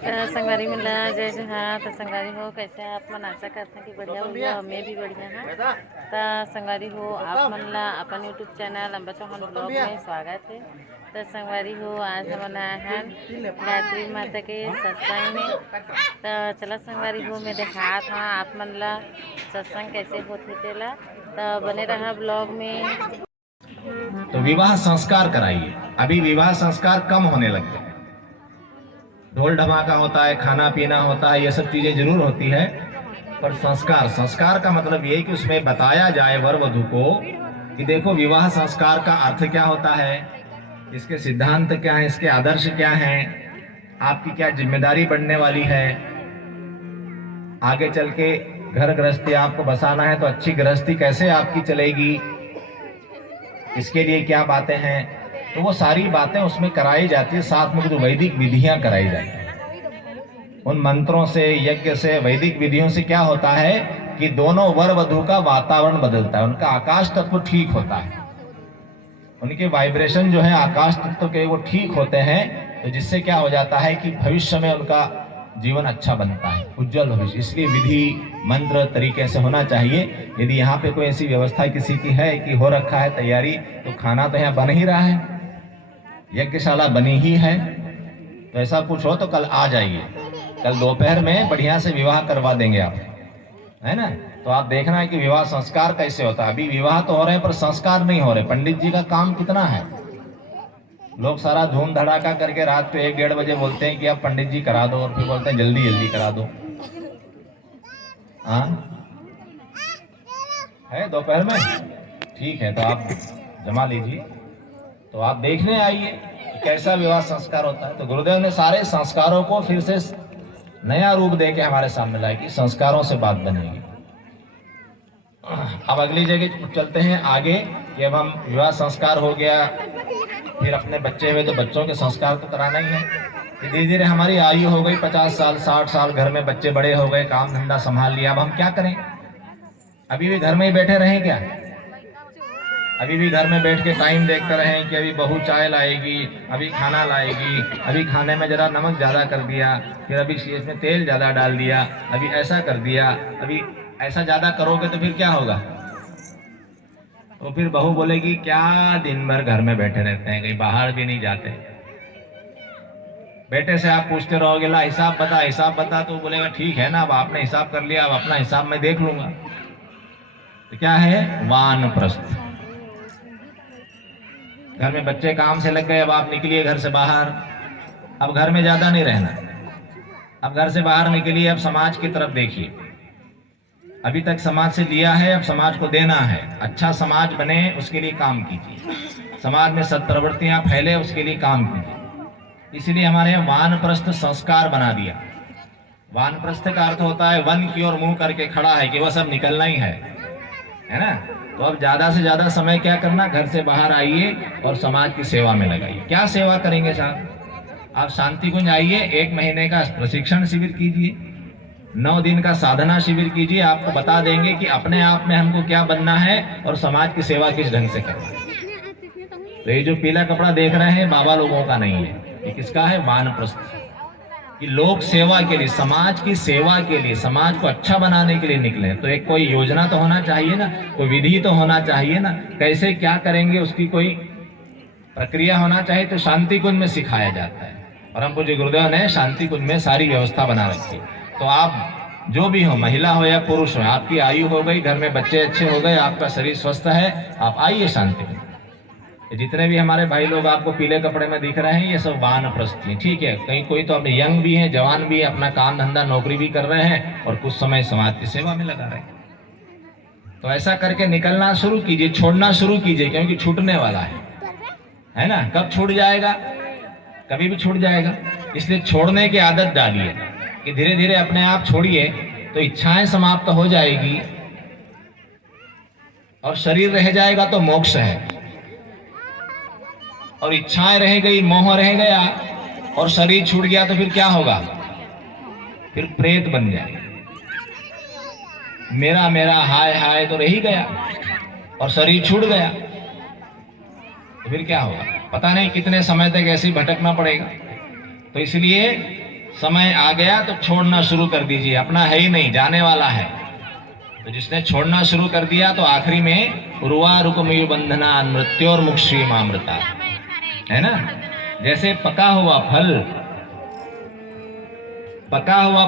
संगवारी मिला जय जहाँ तो संगवारी हो कैसे आप मन आशा करते हैं कि बढ़िया होगा। हमें भी बढ़िया है तो संगवारी हो आप मन ला अपन YouTube channel Amba Chauhan blog में स्वागत है। तो संगवारी हो आज हम आए हैं गायत्री माता के सत्संग में। तो चला संगवारी हो मैं दिखा था आप मन ला सत्संग कैसे होते तेला तो बने रहा ब्लॉग में। तो विवाह संस्कार कराइए। अभी विवाह संस्कार कम होने लगते हैं। ढोल ढमाका होता है, खाना पीना होता है, ये सब चीजें जरूर होती है, पर संस्कार का मतलब ये कि उसमें बताया जाए वर वधू को कि देखो विवाह संस्कार का अर्थ क्या होता है, इसके सिद्धांत क्या है, इसके आदर्श क्या हैं, आपकी क्या जिम्मेदारी बढ़ने वाली है, आगे चल के घर गृहस्थी आपको बसाना है तो अच्छी गृहस्थी कैसे आपकी चलेगी, इसके लिए क्या बातें हैं, तो वो सारी बातें उसमें कराई जाती है। साथ में जो वैदिक विधियां कराई जाती है, उन मंत्रों से, यज्ञ से, वैदिक विधियों से क्या होता है कि दोनों वर वधू का वातावरण बदलता है, उनका आकाश तत्व ठीक होता है, उनके वाइब्रेशन जो है आकाश तत्व के वो ठीक होते हैं, तो जिससे क्या हो जाता है कि भविष्य में उनका जीवन अच्छा बनता है, उज्जवल भविष्य। इसलिए विधि मंत्र तरीके से होना चाहिए। यदि यहाँ पे कोई ऐसी व्यवस्था किसी की है कि हो रखा है तैयारी, तो खाना तो यहाँ बन ही रहा है, यज्ञशाला बनी ही है, तो ऐसा कुछ हो तो कल आ जाइए, कल दोपहर में बढ़िया से विवाह करवा देंगे आप, है ना। तो आप देखना है कि विवाह संस्कार कैसे होता है। अभी विवाह तो हो रहे हैं पर संस्कार नहीं हो रहे। पंडित जी का काम कितना है, लोग सारा धूम धड़ाका करके रात पे 1-1:30 बजे बोलते हैं कि आप पंडित जी करा दो, और फिर बोलते हैं जल्दी जल्दी करा दो। हाँ है दोपहर में, ठीक है, तो आप जमा लीजिए, तो आप देखने आइए कि कैसा विवाह संस्कार होता है। तो गुरुदेव ने सारे संस्कारों को फिर से नया रूप दे के हमारे सामने लाए कि संस्कारों से बात बनेगी। अब अगली जगह चलते हैं आगे कि अब हम विवाह संस्कार हो गया, फिर अपने बच्चे हुए तो बच्चों के संस्कार तो कराना ही है। धीरे धीरे हमारी आयु हो गई 50 साल 60 साल, घर में बच्चे बड़े हो गए, काम धंधा संभाल लिया, अब हम क्या करें? अभी भी घर में ही बैठे रहें क्या? अभी भी घर में बैठ के टाइम देखते रहें कि अभी बहू चाय लाएगी, अभी खाना लाएगी, अभी खाने में जरा नमक ज्यादा कर दिया, फिर अभी इसमें तेल ज्यादा डाल दिया, अभी ऐसा कर दिया, अभी ऐसा ज्यादा करोगे तो फिर क्या होगा? तो फिर बहू बोलेगी क्या दिन भर घर में बैठे रहते हैं, कहीं बाहर भी नहीं जाते। बेटे से आप पूछते रहोगे ला हिसाब बता, तो बोलेगा ठीक है ना, अब आपने हिसाब कर लिया, अब अपना हिसाब मैं देख लूंगा। तो क्या है? वानप्रस्थ। घर में बच्चे काम से लग गए, अब आप निकलिए घर से बाहर, अब घर में ज्यादा नहीं रहना, अब घर से बाहर निकलिए, अब समाज की तरफ देखिए। अभी तक समाज से लिया है, अब समाज को देना है। अच्छा समाज बने उसके लिए काम कीजिए, समाज में सत्प्रवृत्तियां फैले उसके लिए काम कीजिए। इसलिए हमारे यहाँ वानप्रस्थ संस्कार बना दिया। वानप्रस्थ का अर्थ होता है वन की ओर मुंह करके खड़ा है कि वह सब निकलना ही है ना। तो अब ज्यादा से ज्यादा समय क्या करना, घर से बाहर आइए और समाज की सेवा में लगाइए। क्या सेवा करेंगे साहब? आप शांति कुंज आइए, 1 महीने का प्रशिक्षण शिविर कीजिए, 9 दिन का साधना शिविर कीजिए, आपको बता देंगे कि अपने आप में हमको क्या बनना है और समाज की सेवा किस ढंग से करना है। तो ये जो पीला कपड़ा देख रहे हैं बाबा लोगों का नहीं है, ये किसका है? वानप्रस्थ। कि लोक सेवा के लिए, समाज की सेवा के लिए, समाज को अच्छा बनाने के लिए निकले। तो एक कोई योजना तो होना चाहिए ना, कोई विधि तो होना चाहिए ना, कैसे क्या करेंगे उसकी कोई प्रक्रिया होना चाहिए। तो शांति कुंज में सिखाया जाता है, परम पूज्य गुरुदेव ने शांति कुंज में सारी व्यवस्था बना रखी है। तो आप जो भी हो, महिला हो या पुरुष हो, आपकी आयु हो गई, घर में बच्चे अच्छे हो गए, आपका शरीर स्वस्थ है, आप आइए शांति कुंज। जितने भी हमारे भाई लोग आपको पीले कपड़े में दिख रहे हैं, ये सब वानप्रस्थ हैं, ठीक है। कहीं कोई तो अपने यंग भी हैं, जवान भी हैं, अपना काम धंधा नौकरी भी कर रहे हैं और कुछ समय समाज की सेवा में लगा रहे हैं। तो ऐसा करके निकलना शुरू कीजिए, छोड़ना शुरू कीजिए, क्योंकि छूटने वाला है ना। कब छूट जाएगा? कभी भी छूट जाएगा। इसलिए छोड़ने की आदत डालिए कि धीरे धीरे अपने आप छोड़िए, तो इच्छाएं समाप्त हो जाएगी और शरीर रह जाएगा तो मोक्ष है, और इच्छाएं रह गई, मोह रह गया और शरीर छूट गया तो फिर क्या होगा? फिर प्रेत बन जाएगा। मेरा मेरा हाय हाय तो रह ही गया और शरीर छूट गया, तो फिर क्या होगा? पता नहीं कितने समय तक ऐसे ही भटकना पड़ेगा। तो इसलिए समय आ गया तो छोड़ना शुरू कर दीजिए, अपना है ही नहीं, जाने वाला है। तो जिसने छोड़ना शुरू कर दिया तो आखिरी में उर्वा रुकमयु बंधना मृत्योर मुक्षी मामृता, है ना। जैसे पका हुआ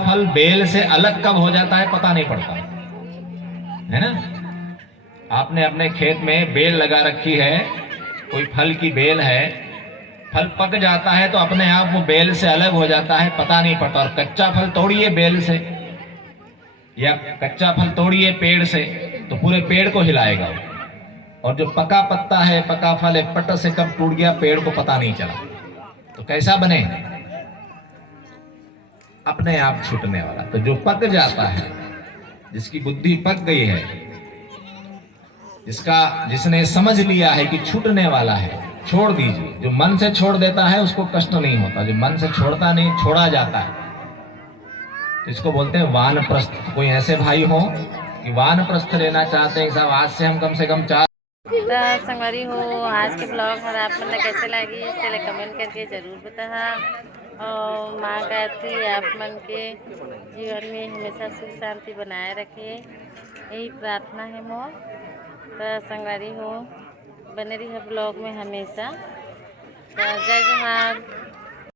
फल बेल से अलग कब हो जाता है पता नहीं पड़ता, है ना। आपने अपने खेत में बेल लगा रखी है, कोई फल की बेल है, फल पक जाता है तो अपने आप वो बेल से अलग हो जाता है, पता नहीं पड़ता। और कच्चा फल तोड़िए बेल से, या कच्चा फल तोड़िए पेड़ से, तो पूरे पेड़ को हिलाएगा वो। और जो पका पत्ता है, पका फल है, पट से कब टूट गया पेड़ को पता नहीं चला। तो कैसा बने? अपने आप छूटने वाला। तो जो पक जाता है, जिसकी बुद्धि पक गई है, जिसने समझ लिया है कि छूटने वाला है, छोड़ दीजिए। जो मन से छोड़ देता है उसको कष्ट नहीं होता, जो मन से छोड़ता नहीं, छोड़ा जाता है, तो इसको बोलते हैं वानप्रस्थ। कोई ऐसे भाई हो कि वानप्रस्थ लेना चाहते हैं, साहब आज से हम कम से कम 4। तो संगवारी हो, आज के ब्लॉग हर आप मन कैसे लगी इसके कमेंट करके जरूर बताहा। और माँ गायत्री आप मन के जीवन में हमेशा सुख शांति बनाए रखे, यही प्रार्थना है मोर। तो संगवारी हो, बने रही ब्लॉग में हमेशा। तो जय जोहार।